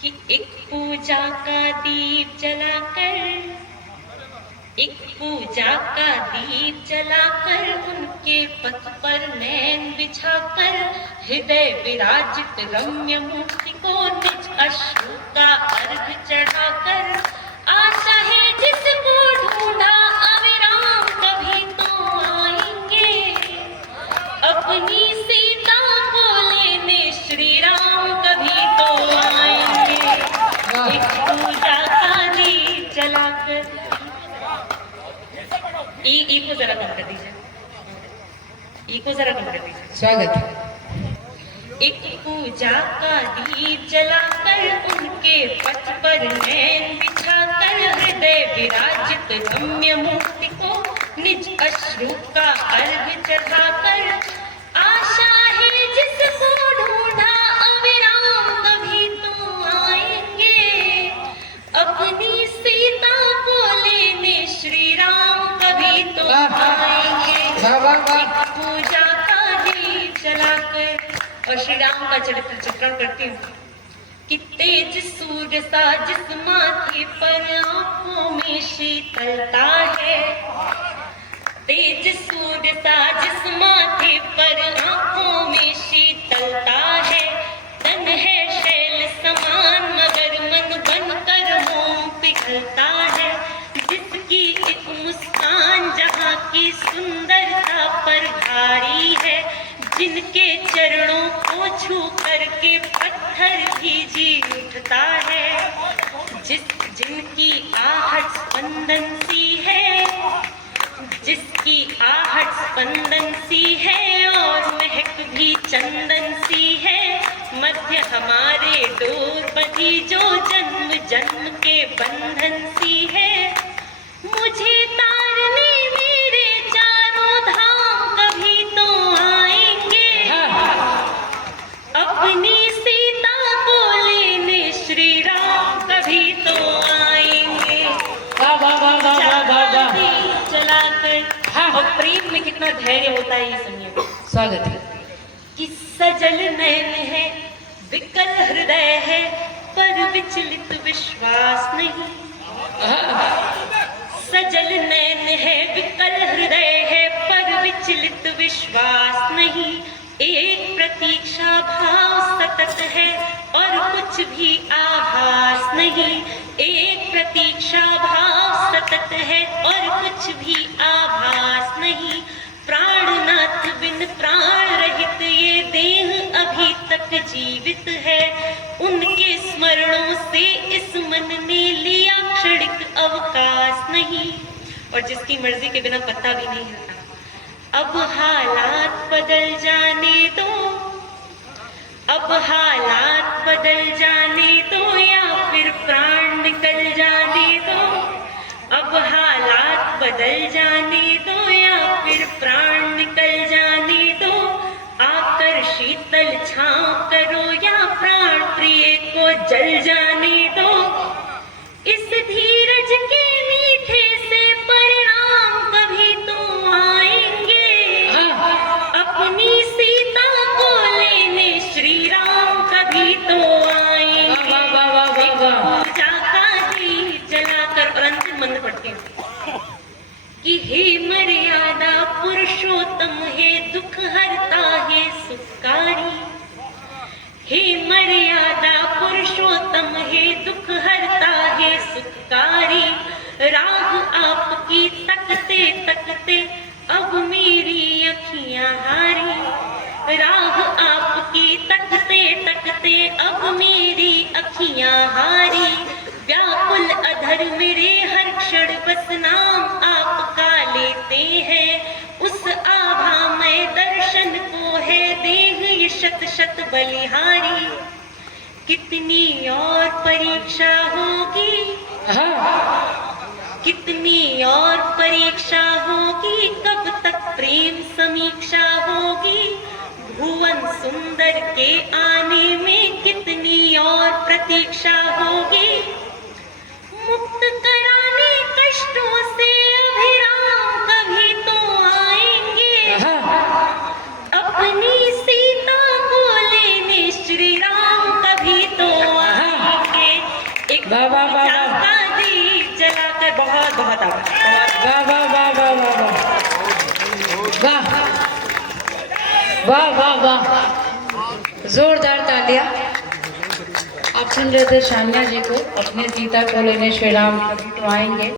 कि एक पूजा का दीप जलाकर, एक पूजा का दीप जलाकर, उनके पथ पर नैन बिछाकर, हृदय विराजित रम्य मूर्ति को निज अश्रु का अर्घ चढ़ाकर, आशा है जिसको ढूंढा अविराम कभी तो आएंगे, अपनी सीता को लेने श्री राम कभी तो आएंगे। एक पूजा का दीप जलाकर, ई को जरा कम कर दीजिए, ई को जरा कम कर दीजिए। स्वागत। एक पूजा का दीप जलाकर, उनके पथ पर नैन बिछाकर, हृदय विराजित रम्य मूर्ति को निज अश्रु का अर्घ चढ़ाकर, आशा है जिसको ढूंढा अविराम कभी तो आएंगे, अपनी सीता को लेने श्री राम कभी तो आएंगे। पूजा का दीप जलाकर, और श्री राम का चरित्र चित्रण करती हूँ कि तेज सूर्य सा जिस माथे पर आंखों में शीतलता है, तेज सूर्य सा जिस माथे पर आंखों में शीतलता है, तन है शैल समान मगर मन बनकर मोम पिघलता है, जिसकी एक मुस्कान जहाँ की सुंदरता पर भारी है, जिनके चरणों को छू करके पत्थर भी जी उठता है, जिनकी आहट स्पंदन सी है, जिसकी आहट स्पंदन सी है और महक भी चंदन सी है, मध्य हमारे डोर बंधी जो जन्म जन्म के बंधन सी है, मुझे तारने मेरे चारों धाम कभी तो आएंगे, अपनी सीता को लेने श्री राम कभी तो आएंगे। चलाकर, और प्रेम में कितना धैर्य होता है ये सुनिए। स्वागत है। कि सजल नैन है विकल हृदय है, पर विचलित विश्वास नहीं, सजल नैन है विकल हृदय है, पर विचलित विश्वास नहीं, एक प्रतीक्षा भाव सतत है और कुछ भी आभास नहीं, एक प्रतीक्षा भाव सतत है और कुछ भी आभास नहीं, प्राणनाथ बिन प्राण रहित ये देह अभी तक जीवित है, उनके स्मरणों से इस मन ने लिया क्षणिक अवकाश नहीं, और जिसकी मर्जी के बिना पत्ता भी नहीं हिलता। अब हालात बदल जाने दो, अब हालात बदल जाने दो, या फिर प्राण निकल जाने दो, अब हालात बदल जाने दो, या फिर प्राण निकल जाने दो, आकर शीतल छांव करो या प्राण प्रिय को जल जाने दो, इस धीरज के मीठे से परिणाम कभी तो आएंगे, अपनी सीता को लेने श्री राम कभी तो आएंगे। पूजा का दीप जलाकर, और अंतिम मंत्र पढ़ती हूँ कि हे मर्यादा पुरुषोत्तम, हे दुख हरता है सुखकारी, हे मर्यादा पुरुषोत्तम, हे दुख हरता है सुखकारी, राह आपकी तकते तकते अब मेरी अखियां हारी, राह आपकी तकते तकते अब मेरी अखियां हारी, व्याकुल अधर मेरे हर क्षण बस नाम आपका लेते हैं, उस आभा में दर्शन को है देह ये शत शत बलिहारी, कितनी और परीक्षा होगी, कितनी और परीक्षा होगी, कब तक प्रेम समीक्षा होगी, भुवन सुंदर के आने में कितनी और प्रतीक्षा होगी, मुक्त कराने कष्टों से अभिराम कभी तो आएंगे, अपनी सीता को लेने श्री राम कभी तो आएंगे। वाह वाह वाह वाह चाहता दीप जलाकर बहुत बहुत आभार। वाह वाह वाह वाह वाह वाह वाह वाह वाह जोरदार तालियां। आप सुन रहे थे शान्या जी को, अपने सीता को लेने श्री राम आएंगे।